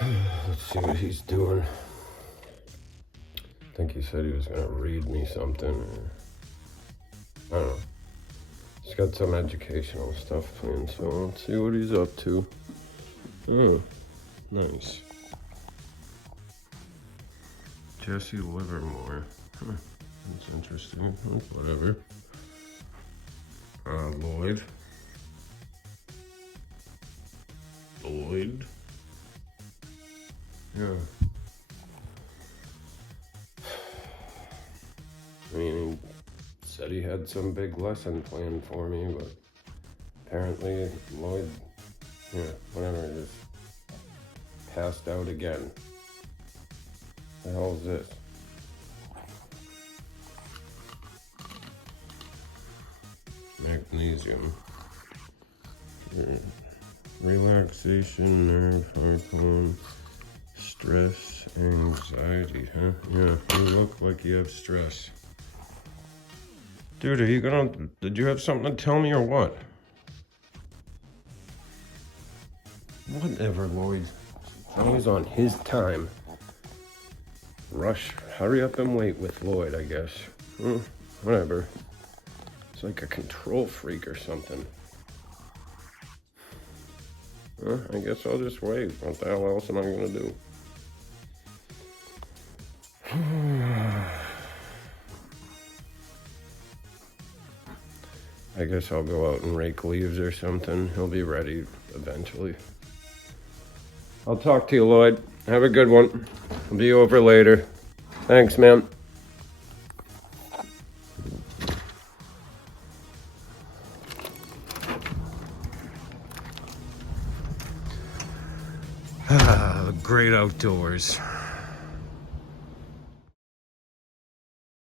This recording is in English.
Let's see what he's doing. I think he said he was gonna read me something. Or, I don't know. He's got some educational stuff planned, so let's see what he's up to. Oh, nice. Jesse Livermore. Huh, that's interesting. Whatever. Lloyd. Lloyd. Yeah. I mean, he said he had some big lesson planned for me, but apparently Lloyd, yeah, whatever, just passed out again. The hell is this? Magnesium. Relaxation, nerve, hormone, stress, anxiety, huh? Yeah, you look like you have stress. Dude, did you have something to tell me or what? Whatever, Lloyd. It's always on his time. Rush, hurry up and wait with Lloyd, I guess. Whatever. It's like a control freak or something. I guess I'll just wait. What the hell else am I gonna do? I guess I'll go out and rake leaves or something. He'll be ready eventually. I'll talk to you, Lloyd. Have a good one. I'll be over later. Thanks, man. The great outdoors.